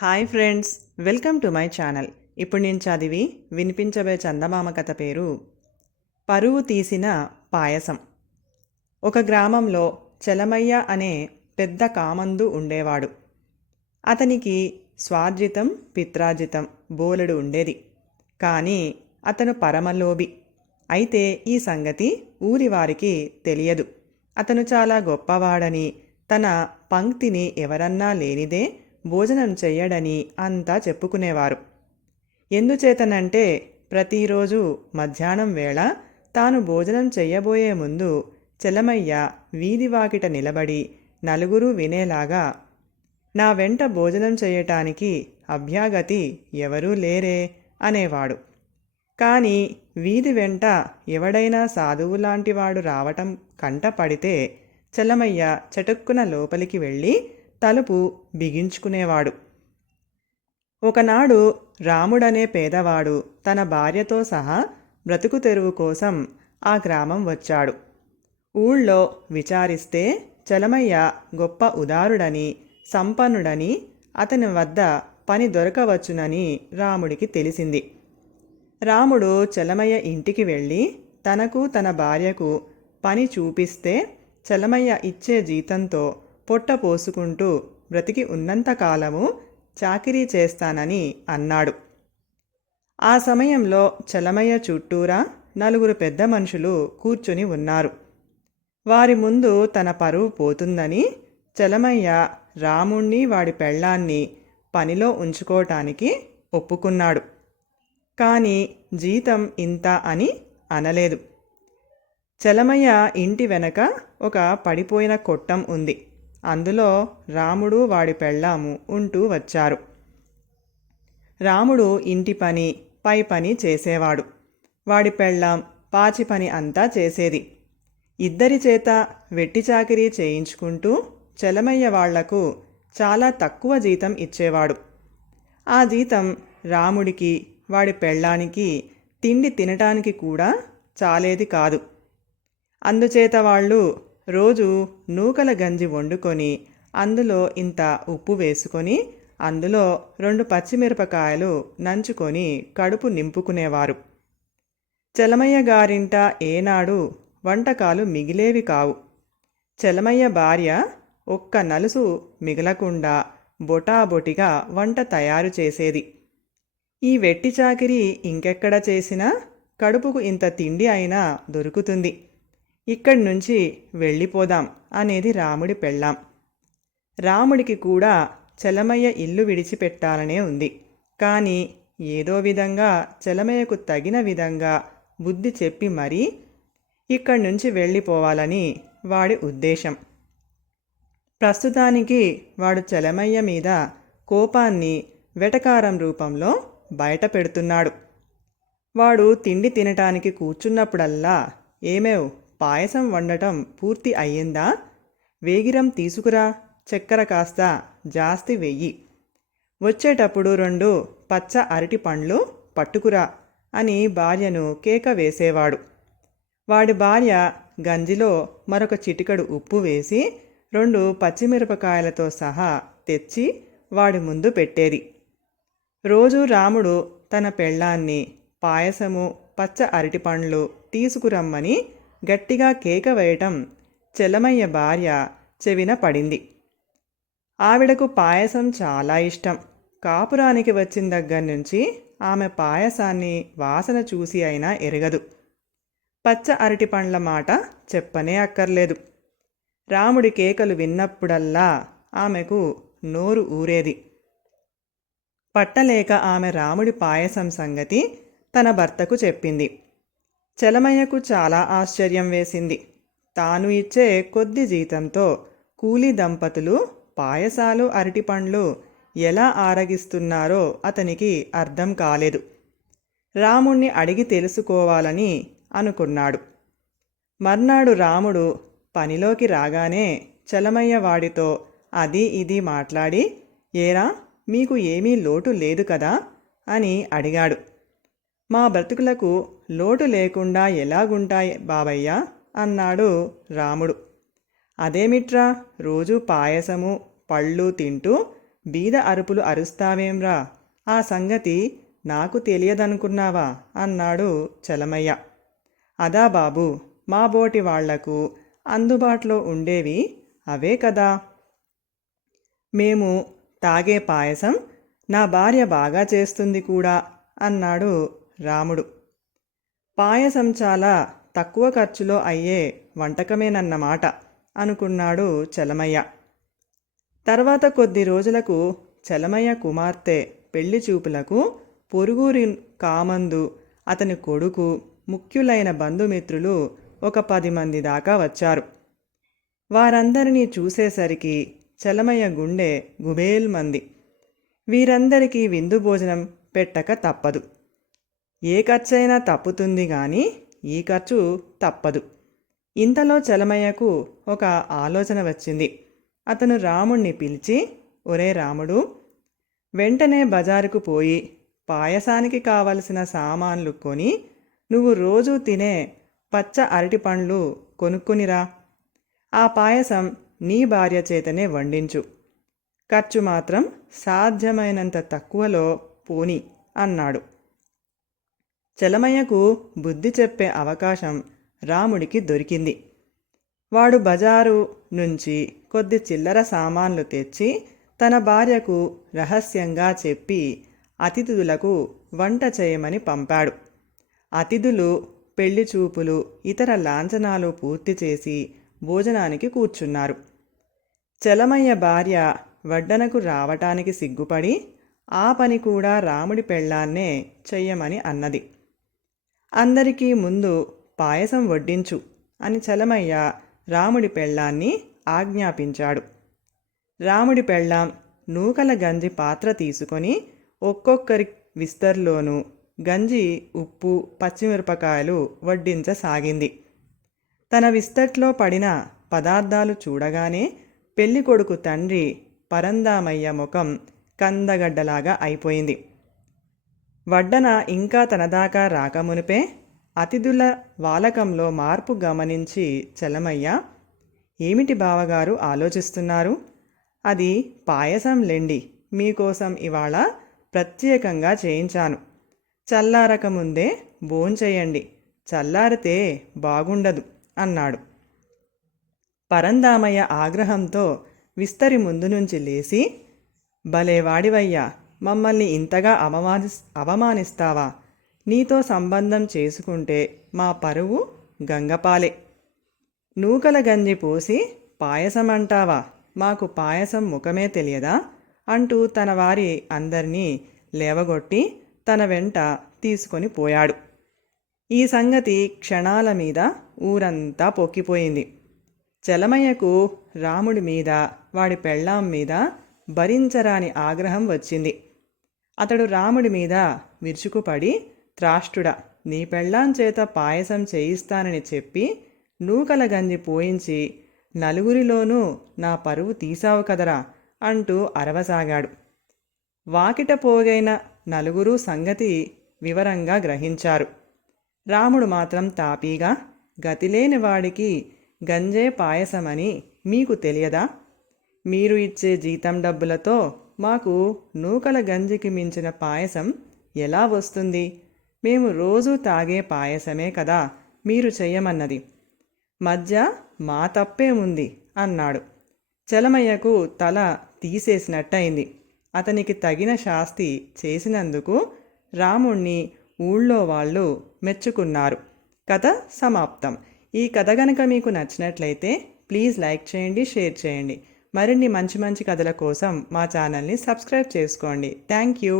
Hi friends, welcome to my channel. ఇప్పుడు నేను చదివి వినిపించబోయే చందమామ కథ పేరు పరువు తీసిన పాయసం. ఒక గ్రామంలో చలమయ్య అనే పెద్ద కామందు ఉండేవాడు. అతనికి స్వార్జితం పిత్రార్జితం బోలెడు ఉండేది. కానీ అతను పరమలోభి. అయితే ఈ సంగతి ఊరివారికి తెలియదు. అతను చాలా గొప్పవాడని, తన పంక్తిని ఎవరన్నా లేనిదే భోజనం చెయ్యడని అంతా చెప్పుకునేవారు. ఎందుచేతనంటే ప్రతిరోజు మధ్యాహ్నం వేళ తాను భోజనం చెయ్యబోయే ముందు చలమయ్య వీధివాకిట నిలబడి నలుగురు వినేలాగా, నా వెంట భోజనం చెయ్యటానికి అభ్యాగతి ఎవరూ లేరే అనేవాడు. కానీ వీధి వెంట ఎవడైనా సాధువులాంటివాడు రావటం కంటపడితే చలమయ్య చటుక్కున లోపలికి వెళ్ళి తలుపు బిగించుకునేవాడు. ఒకనాడు రాముడనే పేదవాడు తన భార్యతో సహా బ్రతుకు తెరువు కోసం ఆ గ్రామం వచ్చాడు. ఊళ్ళో విచారిస్తే చలమయ్య గొప్ప ఉదారుడని, సంపన్నుడని, అతని వద్ద పని దొరకవచ్చునని రాముడికి తెలిసింది. రాముడు చలమయ్య ఇంటికి వెళ్ళి తనకు తన భార్యకు పని చూపిస్తే చలమయ్య ఇచ్చే జీతంతో పొట్ట పోసుకుంటూ బ్రతికి ఉన్నంతకాలము చాకిరీ చేస్తానని అన్నాడు. ఆ సమయంలో చలమయ్య చుట్టూరా నలుగురు పెద్ద మనుషులు కూర్చుని ఉన్నారు. వారి ముందు తన పరువు పోతుందని చలమయ్య రాముణ్ణి వాడి పెళ్ళాన్ని పనిలో ఉంచుకోవటానికి ఒప్పుకున్నాడు. కానీ జీతం ఇంత అని అనలేదు. చలమయ్య ఇంటి వెనక ఒక పడిపోయిన కొట్టం ఉంది. అందులో రాముడు వాడి పెళ్ళాము ఉంటూ వచ్చారు. రాముడు ఇంటి పని పై పని చేసేవాడు. వాడి పెళ్ళాం పాచి పని అంతా చేసేది. ఇద్దరి చేత వెట్టి చాకిరీ చేయించుకుంటూ చలమయ్య వాళ్లకు చాలా తక్కువ జీతం ఇచ్చేవాడు. ఆ జీతం రాముడికి వాడి పెళ్ళానికి తిండి తినటానికి కూడా చాలేది కాదు. అందుచేత వాళ్ళు రోజు నూకల గంజి వండుకొని అందులో ఇంత ఉప్పు వేసుకొని అందులో 2 పచ్చిమిరపకాయలు నంచుకొని కడుపు నింపుకునేవారు. చలమయ్య గారింట ఏనాడు వంటకాలు మిగిలేవి కావు. చలమయ్య భార్య ఒక్క నలుసు మిగలకుండా బొటాబొటిగా వంట తయారు చేసేది. ఈ వెట్టి చాకిరీ ఇంకెక్కడ చేసినా కడుపుకు ఇంత తిండి అయినా దొరుకుతుంది, ఇక్కడి నుంచి వెళ్ళిపోదాం అనేది రాముడి పెళ్ళాం. రాముడికి కూడా చలమయ్య ఇల్లు విడిచిపెట్టాలనే ఉంది. కానీ ఏదో విధంగా చలమయ్యకు తగిన విధంగా బుద్ధి చెప్పి మరీ ఇక్కడి నుంచి వెళ్ళిపోవాలని వాడి ఉద్దేశం. ప్రస్తుతానికి వాడు చలమయ్య మీద కోపాన్ని వెటకారం రూపంలో బయట పెడుతున్నాడు. వాడు తిండి తినటానికి కూర్చున్నప్పుడల్లా, ఏమేవ్ పాయసం వండటం పూర్తి అయ్యిందా? వేగిరం తీసుకురా, చక్కెర కాస్త జాస్తి వెయ్యి, వచ్చేటప్పుడు 2 పచ్చ అరటి పండ్లు పట్టుకురా అని భార్యను కేక వేసేవాడు. వాడి భార్య గంజిలో మరొక చిటికడు ఉప్పు వేసి 2 పచ్చిమిరపకాయలతో సహా తెచ్చి వాడి ముందు పెట్టేది. రోజూ రాముడు తన పెళ్ళాన్ని పాయసము పచ్చ అరటిపండ్లు తీసుకురమ్మని గట్టిగా కేక వేయటం చలమయ్య భార్య చెవిన పడింది. ఆవిడకు పాయసం చాలా ఇష్టం. కాపురానికి వచ్చిన దగ్గర నుంచి ఆమె పాయసాన్ని వాసన చూసి అయినా ఎరగదు. పచ్చ అరటిపండ్ల మాట చెప్పనే అక్కర్లేదు. రాముడి కేకలు విన్నప్పుడల్లా ఆమెకు నోరు ఊరేది. పట్టలేక ఆమె రాముడి పాయసం సంగతి తన భర్తకు చెప్పింది. చలమయ్యకు చాలా ఆశ్చర్యం వేసింది. తాను ఇచ్చే కొద్ది జీతంతో కూలీ దంపతులు పాయసాలు అరటిపండ్లు ఎలా ఆరగిస్తున్నారో అతనికి అర్థం కాలేదు. రాముణ్ణి అడిగి తెలుసుకోవాలని అనుకున్నాడు. మర్నాడు రాముడు పనిలోకి రాగానే చలమయ్య వాడితో అది ఇది మాట్లాడి, ఏరా మీకు ఏమీ లోటు లేదు కదా అని అడిగాడు. మా బ్రతుకులకు లోటు లేకుండా ఎలాగుంటాయి బాబయ్య అన్నాడు రాముడు. అదేమిట్రా, రోజు పాయసము పళ్ళు తింటూ బీద అరుపులు అరుస్తావేంరా? ఆ సంగతి నాకు తెలియదనుకున్నావా అన్నాడు చలమయ్య. అదా బాబూ, మా బోటి వాళ్లకు అందుబాటులో ఉండేవి అవే కదా. మేము తాగే పాయసం నా భార్య బాగా చేస్తుంది కూడా అన్నాడు రాముడు. పాయసం చాలా తక్కువ ఖర్చులో అయ్యే వంటకమేనన్నమాట అనుకున్నాడు చలమయ్య. తర్వాత కొద్ది రోజులకు చలమయ్య కుమార్తె పెళ్లి చూపులకు పొరుగురి కామందు, అతని కొడుకు, ముఖ్యులైన బంధుమిత్రులు ఒక 10 మంది దాకా వచ్చారు. వారందరినీ చూసేసరికి చలమయ్య గుండె గుబేల్మంది. వీరందరికీ విందు భోజనం పెట్టక తప్పదు. ఏ ఖర్చైనా తప్పుతుంది గాని ఈ ఖర్చు తప్పదు. ఇంతలో చలమయ్యకు ఒక ఆలోచన వచ్చింది. అతను రాముణ్ణి పిలిచి, ఒరే రాముడు, వెంటనే బజారుకు పోయి పాయసానికి కావలసిన సామాన్లు కొని నువ్వు రోజూ తినే పచ్చ అరటిపండ్లు కొనుక్కునిరా. ఆ పాయసం నీ భార్య చేతనే వండించు. ఖర్చు మాత్రం సాధ్యమైనంత తక్కువలో పోని అన్నాడు. చలమయ్యకు బుద్ధి చెప్పే అవకాశం రాముడికి దొరికింది. వాడు బజారు నుంచి కొద్ది చిల్లర సామాన్లు తెచ్చి తన భార్యకు రహస్యంగా చెప్పి అతిథులకు వంట చేయమని పంపాడు. అతిథులు పెళ్లి చూపులు, ఇతర లాంఛనాలు పూర్తి చేసి భోజనానికి కూర్చున్నారు. చలమయ్య భార్య వడ్డనకు రావటానికి సిగ్గుపడి ఆ పని కూడా రాముడి పెళ్ళాన్నే చెయ్యమని అన్నది. అందరికీ ముందు పాయసం వడ్డించు అని చలమయ్య రాముడి పెళ్ళాన్ని ఆజ్ఞాపించాడు. రాముడి పెళ్ళాం నూకల గంజి పాత్ర తీసుకొని ఒక్కొక్కరి విస్తర్లోనూ గంజి, ఉప్పు, పచ్చిమిరపకాయలు వడ్డించసాగింది. తన విస్తట్లో పడిన పదార్థాలు చూడగానే పెళ్ళికొడుకు తండ్రి పరందామయ్య ముఖం కందగడ్డలాగా అయిపోయింది. వడ్డన ఇంకా తనదాకా రాకమునిపే అతిథుల వాలకంలో మార్పు గమనించి చలమయ్య, ఏమిటి బావగారు ఆలోచిస్తున్నారు? అది పాయసం లెండి, మీకోసం ఇవాళ ప్రత్యేకంగా చేయించాను. చల్లారకముందే భోంచెయ్యండి, చల్లారితే బాగుండదు అన్నాడు. పరందామయ్య ఆగ్రహంతో విస్తరి ముందు నుంచి లేచి, భలేవాడివయ్యా, మమ్మల్ని ఇంతగా అవమానిస్తావా? నీతో సంబంధం చేసుకుంటే మా పరువు గంగపాలే. నూకల గంజి పోసి పాయసమంటావా? మాకు పాయసం ముఖమే తెలియదా అంటూ తన వారి అందరినీ లేవగొట్టి తన వెంట తీసుకొని పోయాడు. ఈ సంగతి క్షణాల మీద ఊరంతా పొక్కిపోయింది. చలమయ్యకు రాముడి మీద, వాడి పెళ్ళాం మీద భరించరాని ఆగ్రహం వచ్చింది. అతడు రాముడి మీద విరుచుకుపడి, త్రాష్టుడా, నీ పెళ్ళాం చేత పాయసం చేయిస్తానని చెప్పి నూకల గంజి పోయించి నలుగురిలోనూ నా పరువు తీసావు కదరా అంటూ అరవసాగాడు. వాకిట పోగైన నలుగురు సంగతి వివరంగా గ్రహించారు. రాముడు మాత్రం తాపీగా, గతిలేని వాడికి గంజే పాయసమని మీకు తెలియదా? మీరు ఇచ్చే జీతం డబ్బులతో మాకు నూకల గంజికి మించిన పాయసం ఎలా వస్తుంది? మేము రోజూ తాగే పాయసమే కదా మీరు చెయ్యమన్నది. మధ్య మా తప్పేముంది అన్నాడు. చలమయ్యకు తల తీసేసినట్టయింది. అతనికి తగిన శాస్తి చేసినందుకు రాముణ్ణి ఊళ్ళో వాళ్ళు మెచ్చుకున్నారు. కథ సమాప్తం. ఈ కథ గనక మీకు నచ్చినట్లయితే ప్లీజ్ లైక్ చేయండి, షేర్ చేయండి. మరిన్ని మంచి మంచి కథల కోసం మా ఛానల్ని సబ్స్క్రైబ్ చేసుకోండి. Thank you.